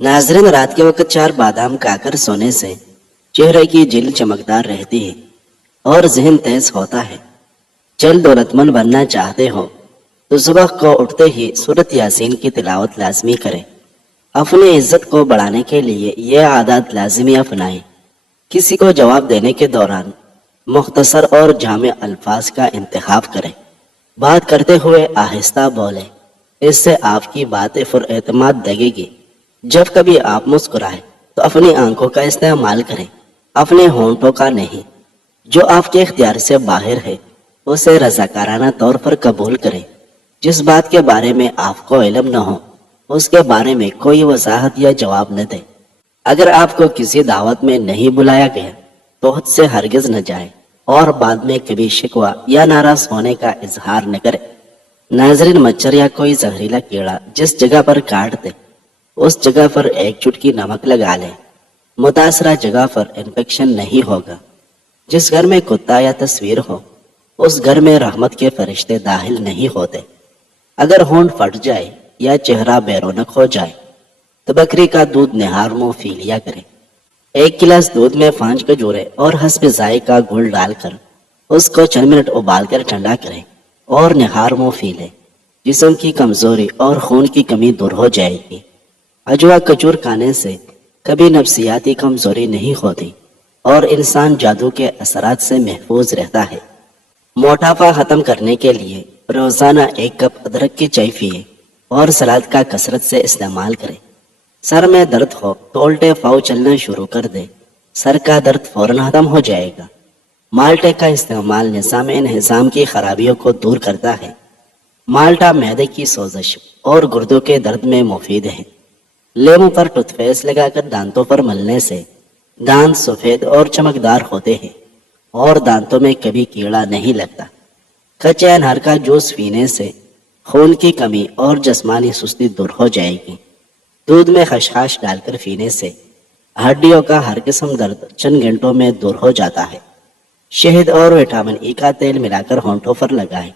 नाजरीन, रात के वक्त 4 बादाम खाकर सोने से चेहरे की जल्द चमकदार रहती है और जहन तेज होता है। जल्द दौलतमंद बनना चाहते हो तो सुबह को उठते ही सूरत यासीन की तिलावत लाजमी करें। अपनी इज्जत को बढ़ाने के लिए यह आदत लाजमी अपनाएं। किसी को जवाब देने के दौरान मुख्तसर और जामे अल्फाज का इंतखाब करें। बात करते हुए आहिस्ता बोलें, इससे आपकी बातें पुरएतमाद लगेगी। जब कभी आप मुस्कुराएं तो अपनी आंखों का इस्तेमाल करें, अपने होंठों का नहीं। जो आपके इख्तियार से बाहर है उसे रज़ाकाराना तौर पर कबूल करें। जिस बात के बारे में आपको इल्म न हो उसके बारे में कोई वजाहत या जवाब न दें। अगर आपको किसी दावत में नहीं बुलाया गया तो खुद से हरगिज न जाए और बाद में कभी शिकवा या नाराज होने का इजहार न करें। नाजरीन, मच्छर या कोई जहरीला कीड़ा जिस जगह पर काट दे उस जगह पर एक चुटकी नमक लगा लें। मुतासरा जगह पर इन्फेक्शन नहीं होगा। जिस घर में कुत्ता या तस्वीर हो उस घर में रहमत के फरिश्ते दाखिल नहीं होते। अगर होंठ फट जाए या चेहरा बेरौनक हो जाए तो बकरी का दूध निहार मुंह पी लिया करें। 1 गिलास दूध में 5 खजूरें और हस्ब जायका गुड़ डालकर उसको चंद मिनट उबाल कर ठंडा करें और निहार मुंह पी लें। जिस्म की कमजोरी और खून की कमी दूर हो जाएगी। अजवा खजूर खाने से कभी नफ्सियाती कमजोरी नहीं होती और इंसान जादू के असरात से महफूज रहता है। मोटापा खत्म करने के लिए रोजाना 1 कप अदरक की चाय पिए और सलाद का कसरत से इस्तेमाल करें। सर में दर्द हो तो उल्टे पाँव चलना शुरू कर दे, सर का दर्द फौरन खत्म हो जाएगा। माल्टे का इस्तेमाल निज़ाम इंहिज़ाम की खराबियों को दूर करता है। माल्टा मैदे की सोजश और गुर्दों के दर्द में मुफीद है। लेमू पर टूथपेस्ट लगाकर दांतों पर मलने से दांत सफेद और चमकदार होते हैं और दांतों में कभी कीड़ा नहीं लगता। कच्चे अनार का जूस पीने से खून की कमी और जिस्मानी सुस्ती दूर हो जाएगी। दूध में खसखस डालकर पीने से हड्डियों का हर किस्म दर्द चंद घंटों में दूर हो जाता है। शहद और विटामिन ई का तेल मिलाकर होंठों पर लगाएं।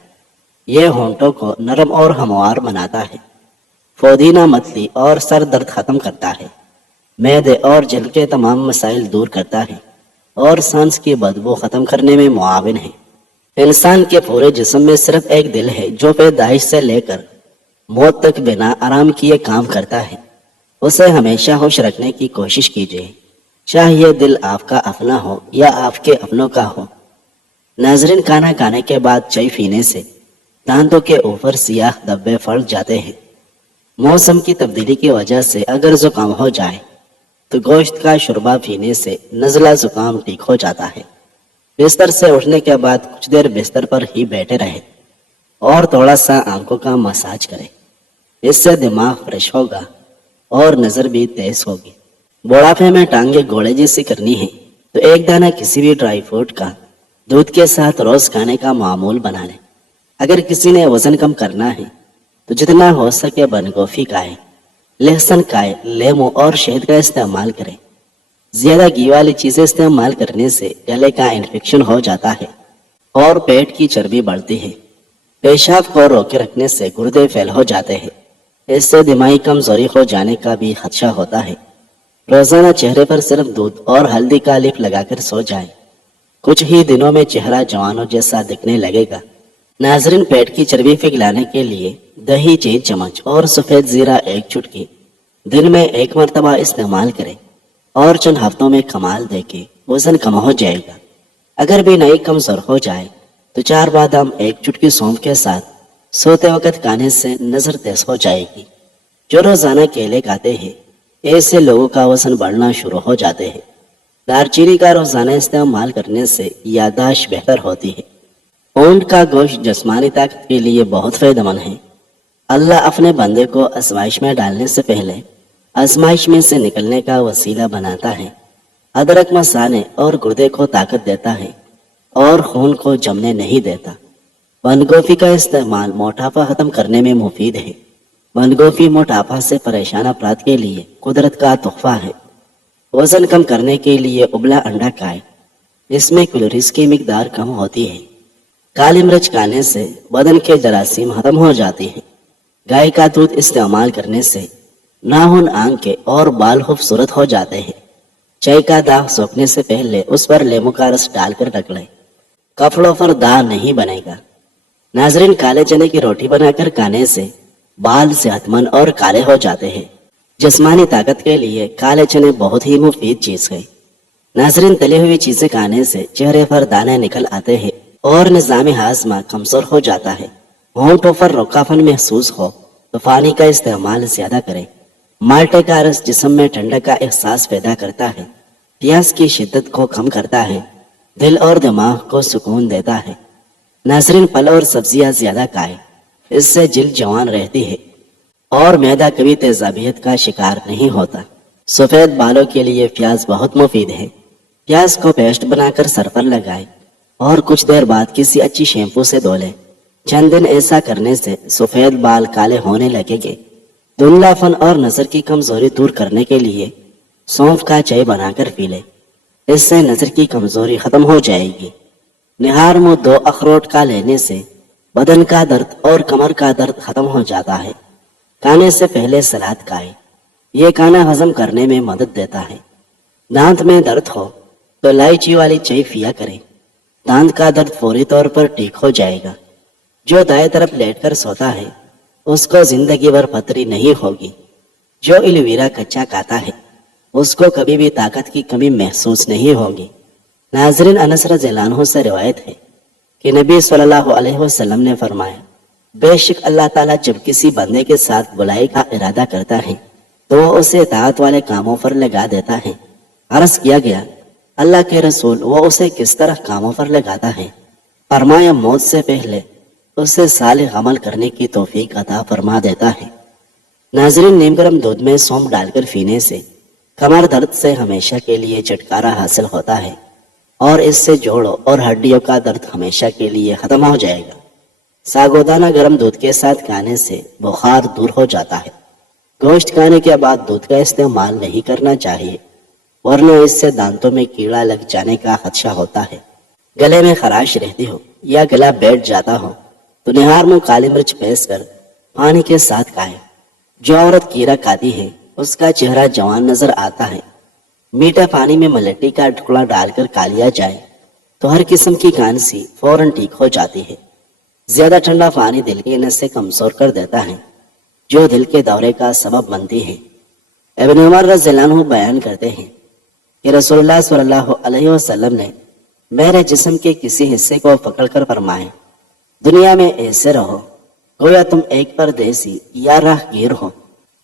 यह होंठों को नरम और हमवार बनाता है। पुदीना मतली और सर दर्द खत्म करता है। मैदे और जल के तमाम मसाइल दूर करता है और सांस की बदबू खत्म करने में मुआविन है। इंसान के पूरे जिस्म में सिर्फ एक दिल है जो पैदाइश से लेकर मौत तक बिना आराम किए काम करता है। उसे हमेशा होश रखने की कोशिश कीजिए, चाहे यह दिल आपका अपना हो या आपके अपनों का हो। नाजरीन, खाना खाने के बाद चाय पीने से दांतों के ऊपर सियाह धब्बे फट जाते हैं। मौसम की तब्दीली की वजह से अगर जुकाम हो जाए तो गोश्त का शोरबा पीने से नज़ला जुकाम ठीक हो जाता है। बिस्तर से उठने के बाद कुछ देर बिस्तर पर ही बैठे रहे और थोड़ा सा आंखों का मसाज करें। इससे दिमाग फ्रेश होगा और नज़र भी तेज होगी। बुढ़ापे में टांगे घोड़े जैसी करनी है तो एक दाना किसी भी ड्राई फ्रूट का दूध के साथ रोज खाने का मामूल बना लें। अगर किसी ने वजन कम करना है तो जितना हो सके बंदगोभी खाएं, लहसुन खाएं, लेमू और शहद का इस्तेमाल करें। ज्यादा घी वाली चीजें इस्तेमाल करने से गले का इन्फेक्शन हो जाता है और पेट की चर्बी बढ़ती है। पेशाब को रोके रखने से गुर्दे फेल हो जाते हैं। इससे दिमागी कमजोरी हो जाने का भी खदशा होता है। रोजाना चेहरे पर सिर्फ दूध और हल्दी का लेप लगाकर सो जाएं। कुछ ही दिनों में चेहरा जवानों जैसा दिखने लगेगा। नाजरीन, पेट की चर्बी पिघलाने के लिए दही 6 चम्मच और सफेद जीरा 1 चुटकी दिन में 1 मरतबा इस्तेमाल करें और चंद हफ्तों में कमाल देके वजन कम हो जाएगा। अगर भी नहीं कमजोर हो जाए तो 4 बादाम 1 चुटकी सौंफ के साथ सोते वक्त खाने से नजर तेज हो जाएगी। जो रोजाना केले खाते हैं ऐसे लोगों का वजन बढ़ना शुरू हो जाते हैं। दालचीनी का रोजाना इस्तेमाल करने से याददाश्त बेहतर होती है। ऊंट का गोश्त जिस्मानी ताकत के लिए बहुत फायदेमंद है। अल्लाह अपने बंदे को आजमाइश में डालने से पहले आजमाइश में से निकलने का वसीला बनाता है। अदरक मसाने और गुर्दे को ताकत देता है और खून को जमने नहीं देता। बंदगोभी का इस्तेमाल मोटापा खत्म करने में मुफीद है। बंदगोभी मोटापा से परेशान अफराद के लिए कुदरत का तोहफा है। वजन कम करने के लिए उबला अंडा खाएं। इसमें कैलोरीज की मिकदार कम होती है। काली मिर्च खाने से बदन के जरासीम खत्म हो जाती है। गाय का दूध इस्तेमाल करने से नाखून, आंखें और बाल खूबसूरत हो जाते हैं। चाय का दाग सूखने से पहले उस पर लेमू का रस डालकर रख लें। कपड़ों पर दाग नहीं बनेगा। नाजरीन, काले चने की रोटी बनाकर खाने से बाल सेहतमंद और काले हो जाते हैं। जिस्मानी ताकत के लिए काले चने बहुत ही मुफीद चीज है। नाजरीन, तली हुई चीजें खाने से चेहरे पर दाने निकल आते हैं और निजामी हाजमा कमजोर हो जाता है। होंठों पर रुखापन महसूस हो तो पानी का इस्तेमाल ज्यादा करें। माल्टे का रस जिस्म में ठंडक का एहसास पैदा करता है, प्यास की शिद्दत को कम करता है, दिल और दिमाग को सुकून देता है। नाजरीन, फल और सब्जियां ज्यादा खाएं, इससे जिल्द जवान रहती है और मैदा कभी तेजाबियत का शिकार नहीं होता। सफेद बालों के लिए प्याज बहुत मुफीद है। प्याज को पेस्ट बनाकर सर पर लगाएं और कुछ देर बाद किसी अच्छी शैम्पू से धो लें। चंद दिन ऐसा करने से सफेद बाल काले होने लगेंगे। धुंधलापन और नजर की कमजोरी दूर करने के लिए सौंफ का चाय बनाकर पी लें, इससे नजर की कमजोरी खत्म हो जाएगी। निहार मुंह 2 अखरोट का लेने से बदन का दर्द और कमर का दर्द खत्म हो जाता है। खाने से पहले सलाद खाएं, ये खाना हजम करने में मदद देता है। दांत में दर्द हो तो इलायची वाली चाय पिया करें, दांत का दर्द फौरी तौर पर ठीक हो जाएगा। जो दाएं तरफ लेटकर सोता है उसको जिंदगी भर पथरी नहीं होगी। जो एलोवेरा कच्चा खाता है उसको कभी भी ताकत की कमी महसूस नहीं होगी। नाजरीन, अनस रज़ियल्लाहु अन्हु से रिवायत है कि नबी सल्लल्लाहु अलैहि वसल्लम ने फरमाया, बेशक अल्लाह ताला जब किसी बंदे के साथ बुराई का इरादा करता है तो वो उसे ताकत वाले कामों पर लगा देता है। अर्ज किया गया, अल्लाह के रसूल, वो उसे किस तरह कामों पर लगाता है? फरमाया, मौत से पहले उसे सालिह अमल करने की तौफीक अता फरमा देता है। नाजरीन, नीम गर्म दूध में सौंफ डालकर पीने से कमर दर्द से हमेशा के लिए छुटकारा हासिल होता है और इससे जोड़ों और हड्डियों का दर्द हमेशा के लिए खत्म हो जाएगा। सागोदाना गर्म दूध के साथ खाने से बुखार दूर हो जाता है। गोश्त खाने के बाद दूध का इस्तेमाल नहीं करना चाहिए, वरना इससे दांतों में कीड़ा लग जाने का खदशा होता है। गले में खराश रहती हो या गला बैठ जाता हो तो निहार में काली मिर्च पीस कर पानी के साथ खाएं। जो औरत कीड़ा खाती है उसका चेहरा जवान नजर आता है। मीठा पानी में मलट्टी का टुकड़ा डालकर खा लिया जाए तो हर किस्म की खांसी फौरन ठीक हो जाती है। ज्यादा ठंडा पानी दिल की नसें कमजोर कर देता है, जो दिल के दौरे का सबब बनती है। इब्न उमर रज़ियल्लाहु अन्हु बयान करते हैं कि रसूलुल्लाह सल्लल्लाहु अलैहि वसल्लम ने मेरे जिस्म के किसी हिस्से को पकड़कर फरमाया, दुनिया में ऐसे रहो गोया तुम एक परदेसी या राहगीर हो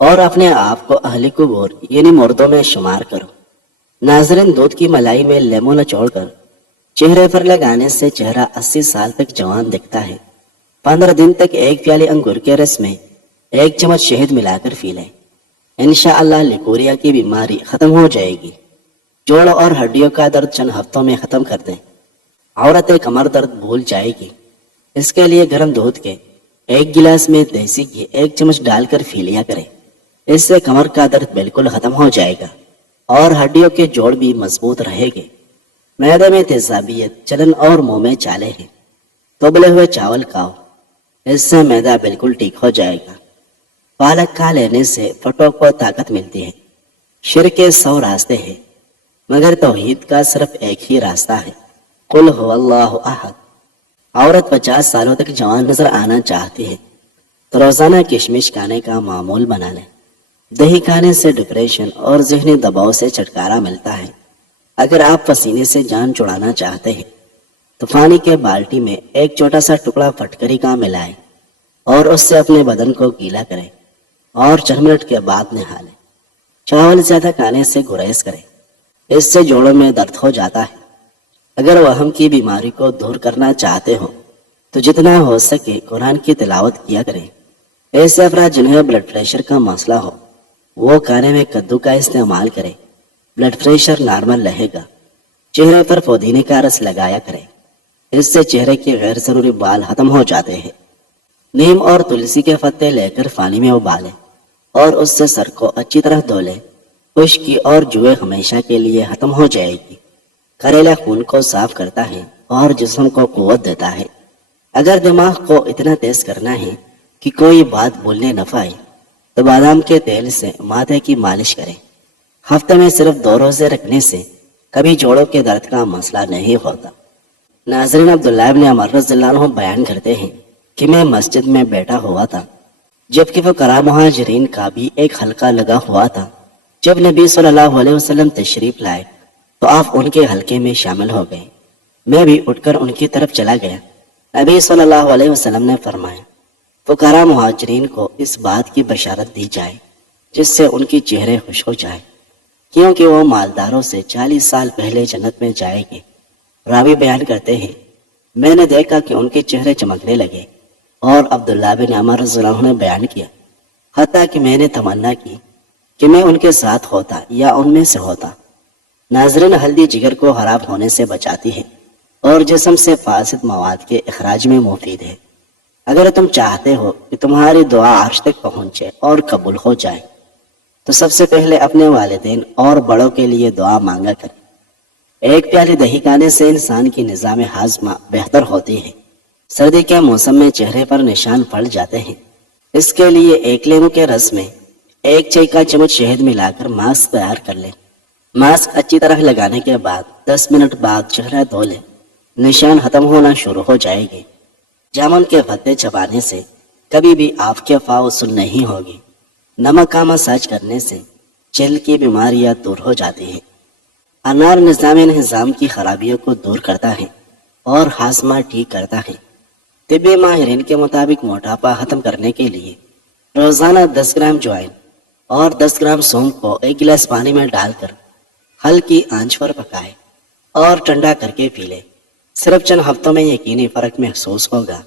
और अपने आप को अहले कुबूर यानी मुर्दों में शुमार करो। नाज़रीन, दूध की मलाई में लेमू निचोड़कर चेहरे पर लगाने से चेहरा 80 साल तक जवान दिखता है। 15 दिन तक एक प्याली अंगूर के रस में 1 चम्मच शहद मिलाकर पी लें, इंशाअल्लाह लिकोरिया की बीमारी खत्म हो जाएगी। जोड़ों और हड्डियों का दर्द चंद हफ्तों में खत्म कर दें। औरतें कमर दर्द भूल जाएगी। इसके लिए गर्म दूध के 1 गिलास में देसी घी 1 चम्मच डालकर पी लिया करें, इससे कमर का दर्द बिल्कुल खत्म हो जाएगा और हड्डियों के जोड़ भी मजबूत रहेंगे। मैदे में तेजाबियत, जलन और मुंह में चाले हैं तो उबले हुए चावल खाओ, इससे मैदा बिल्कुल ठीक हो जाएगा। पालक खा लेने से फटों को ताकत मिलती है। शिर्क के 100 रास्ते हैं मगर तौहीद का सिर्फ एक ही रास्ता है, कुल हुवल्लाहु अहद। औरत 50 सालों तक जवान नजर आना चाहती है तो रोजाना किशमिश खाने का मामूल बना लें। दही खाने से डिप्रेशन और ज़हनी दबाव से छुटकारा मिलता है। अगर आप पसीने से जान छुड़ाना चाहते हैं तो पानी के बाल्टी में 1 छोटा सा टुकड़ा फटकरी का मिलाएं और उससे अपने बदन को गीला करें और 4 मिनट के बाद नहा लें। चावल ज्यादा खाने से गुरेज करें, इससे जोड़ों में दर्द हो जाता है। अगर वहम की बीमारी को दूर करना चाहते हो तो जितना हो सके कुरान की तिलावत किया करें। ऐसे अफराद जिन्हें ब्लड प्रेशर का मसला हो वो खाने में कद्दू का इस्तेमाल करें, ब्लड प्रेशर नॉर्मल रहेगा। चेहरे पर पुदीने का रस लगाया करें, इससे चेहरे के गैर जरूरी बाल खत्म हो जाते हैं। नीम और तुलसी के पत्ते लेकर पानी में उबालें और उससे सर को अच्छी तरह धो लें। खुश्की और जुए हमेशा के लिए खत्म हो जाएगी। करेला खून को साफ करता है और जिस्म को कुव्वत देता है। अगर दिमाग को इतना तेज करना है कि कोई बात बोलने न पाए تو بادام کے تیل سے ماتھے کی مالش کریں۔ ہفتے میں صرف 2 روزے رکھنے سے کبھی جوڑوں کے درد کا مسئلہ نہیں ہوتا۔ ناظرین، عبداللہ ابن عمر رضی اللہ عنہ بیان کرتے ہیں کہ میں مسجد میں بیٹھا ہوا تھا جبکہ فقراء مہاجرین کا بھی ایک حلقہ لگا ہوا تھا۔ جب نبی صلی اللہ علیہ وسلم تشریف لائے تو آپ ان کے حلقے میں شامل ہو گئے۔ میں بھی اٹھ کر ان کی طرف چلا گیا۔ نبی صلی اللہ علیہ وسلم نے فرمایا، فقراء مہاجرین کو اس بات کی بشارت دی جائے جس سے ان کی چہرے خوش ہو جائے، کیونکہ وہ مالداروں سے 40 سال پہلے جنت میں جائیں گے۔ راوی بیان کرتے ہیں، میں نے دیکھا کہ ان کے چہرے چمکنے لگے، اور عبداللہ بن عمر رضی اللہ عنہ نے بیان کیا، حتیٰ کہ میں نے تمنا کی کہ میں ان کے ساتھ ہوتا یا ان میں سے ہوتا۔ ناظرین، ہلدی جگر کو خراب ہونے سے بچاتی ہے اور جسم سے فاسد مواد کے اخراج میں مفید ہے۔ اگر تم چاہتے ہو کہ تمہاری دعا عرش تک پہنچے اور قبول ہو جائے تو سب سے پہلے اپنے والدین اور بڑوں کے لیے دعا مانگا کریں۔ ایک پیالی دہی کھانے سے انسان کی نظام ہاضمہ بہتر ہوتی ہے۔ سردی کے موسم میں چہرے پر نشان پڑ جاتے ہیں، اس کے لیے 1 لیمو کے رس میں 1 چائے کا چمچ شہد ملا کر ماسک تیار کر لیں۔ ماسک اچھی طرح لگانے کے بعد 10 منٹ بعد چہرہ دھو لیں، نشان ختم ہونا شروع ہو جائے گی۔ جامن کے پتے چبانے سے کبھی بھی آپ کے فاوصل نہیں ہوگی۔ نمک کا مساج کرنے سے جلد کی بیماریاں دور ہو جاتی ہیں۔ انار نظام کی خرابیوں کو دور کرتا ہے اور ہاضمہ ٹھیک کرتا ہے۔ طبی ماہرین کے مطابق موٹاپا ختم کرنے کے لیے روزانہ 10 گرام جوائن اور 10 گرام سونف کو 1 گلاس پانی میں ڈال کر ہلکی آنچ پر پکائے اور ٹھنڈا کر کے پی لے۔ صرف چند ہفتوں میں یقینی فرق محسوس ہوگا۔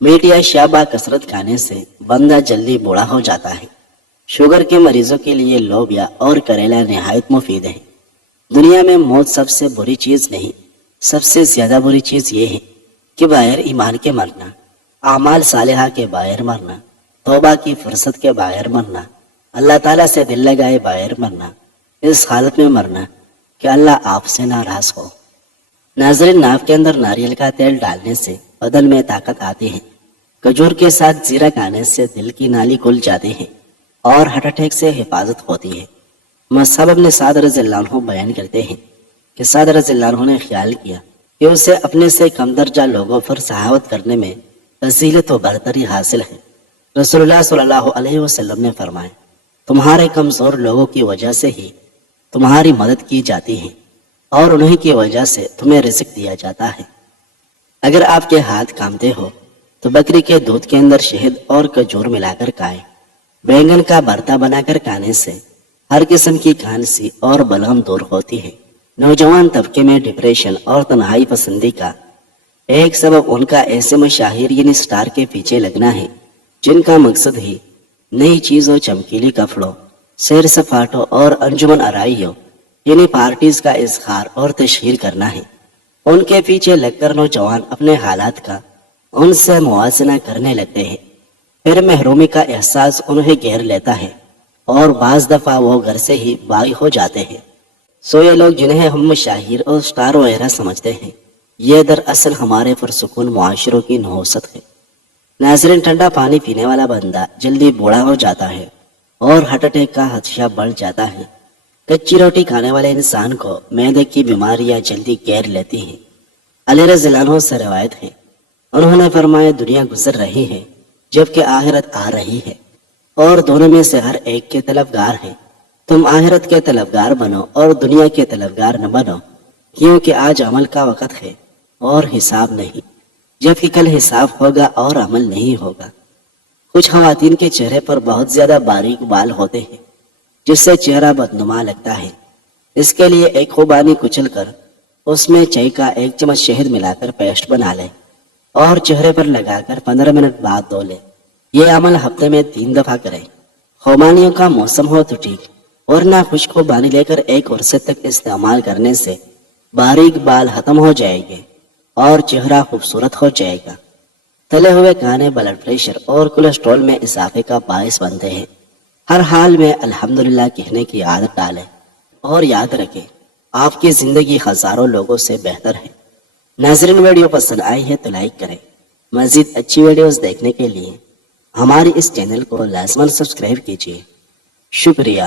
میٹھی اشیاء کثرت کھانے سے بندہ جلدی بوڑھا ہو جاتا ہے۔ شوگر کے مریضوں کے لیے لوبیا اور کریلا نہایت مفید ہے۔ دنیا میں موت سب سے بری چیز نہیں، سب سے زیادہ بری چیز یہ ہے کہ بغیر ایمان کے مرنا، اعمال صالحہ کے بغیر مرنا، توبہ کی فرصت کے بغیر مرنا، اللہ تعالیٰ سے دل لگائے بغیر مرنا، اس حالت میں مرنا کہ اللہ آپ سے ناراض ہو۔ ناظرین، ناف کے اندر ناریل کا تیل ڈالنے سے بدن میں طاقت آتی ہے۔ کھجور کے ساتھ زیرہ کھانے سے دل کی نالی کھل جاتی ہے اور ہارٹ اٹیک سے حفاظت ہوتی ہے۔ مصعب بن سعد رضی اللہ عنہ بیان کرتے ہیں کہ سعد رضی اللہ عنہ نے خیال کیا کہ اسے اپنے سے کم درجہ لوگوں پر سخاوت کرنے میں فضیلت و برتری حاصل ہے۔ رسول اللہ صلی اللہ علیہ وسلم نے فرمایا، تمہارے کمزور لوگوں کی وجہ سے ہی تمہاری مدد کی جاتی ہے اور انہی کی وجہ سے تمہیں رزق دیا جاتا ہے۔ اگر آپ کے ہاتھ کامتے ہو تو بکری کے دودھ کے اندر شہد اور کھجور ملا کر کھائیں۔ بینگن کا بھرتا بنا کر کھانے سے ہر قسم کی کھانسی اور بلغم دور ہوتی ہے۔ نوجوان طبقے میں ڈپریشن اور تنہائی پسندی کا ایک سبب ان کا ایسے مشاہیر یعنی سٹار کے پیچھے لگنا ہے جن کا مقصد ہی نئی چیزوں، چمکیلی کپڑوں، سیر سپاٹوں اور انجمن آرائیوں یعنی پارٹیز کا اظہار اور تشہیر کرنا ہے۔ ان کے پیچھے لگ کر نوجوان اپنے حالات کا ان سے موازنہ کرنے لگتے ہیں، پھر محرومی کا احساس انہیں گھیر لیتا ہے اور بعض دفعہ وہ گھر سے ہی باغی ہو جاتے ہیں۔ یہ لوگ جنہیں ہم مشاہیر اور سٹار وغیرہ سمجھتے ہیں، یہ دراصل ہمارے پرسکون معاشروں کی نحوست ہے۔ ناظرین، ٹھنڈا پانی پینے والا بندہ جلدی بوڑھا ہو جاتا ہے اور ہارٹ اٹیک کا خدشہ بڑھ جاتا ہے۔ کچی روٹی کھانے والے انسان کو معدے کی بیماریاں جلدی گھیر لیتی ہیں۔ علی رضی اللہ عنہ سے روایت ہے، انہوں نے فرمایا، دنیا گزر رہی ہے جبکہ آخرت آ رہی ہے، اور دونوں میں سے ہر ایک کے طلبگار ہیں۔ تم آخرت کے طلبگار بنو اور دنیا کے طلبگار نہ بنو، کیونکہ آج عمل کا وقت ہے اور حساب نہیں، جبکہ کل حساب ہوگا اور عمل نہیں ہوگا۔ کچھ خواتین کے چہرے پر بہت زیادہ باریک بال ہوتے ہیں جس سے چہرہ بدنما لگتا ہے۔ اس کے لیے ایک خوبانی کچل کر اس میں چائے کا 1 چمچ شہد ملا کر پیسٹ بنا لیں اور چہرے پر لگا کر 15 منٹ بعد دھو لیں۔ یہ عمل ہفتے میں 3 دفعہ کریں۔ خوبانیوں کا موسم ہو تو ٹھیک، ورنہ خشک خوبانی لے کر ایک عرصے تک استعمال کرنے سے باریک بال ختم ہو جائے گے اور چہرہ خوبصورت ہو جائے گا۔ تلے ہوئے کھانے بلڈ پریشر اور کولیسٹرول میں اضافے کا باعث بنتے ہیں۔ ہر حال میں الحمدللہ کہنے کی عادت ڈالیں اور یاد رکھیں، آپ کی زندگی ہزاروں لوگوں سے بہتر ہے۔ ناظرین، ویڈیو پسند آئی ہے تو لائک کریں۔ مزید اچھی ویڈیوز دیکھنے کے لیے ہمارے اس چینل کو لازماً سبسکرائب کیجیے. شکریہ.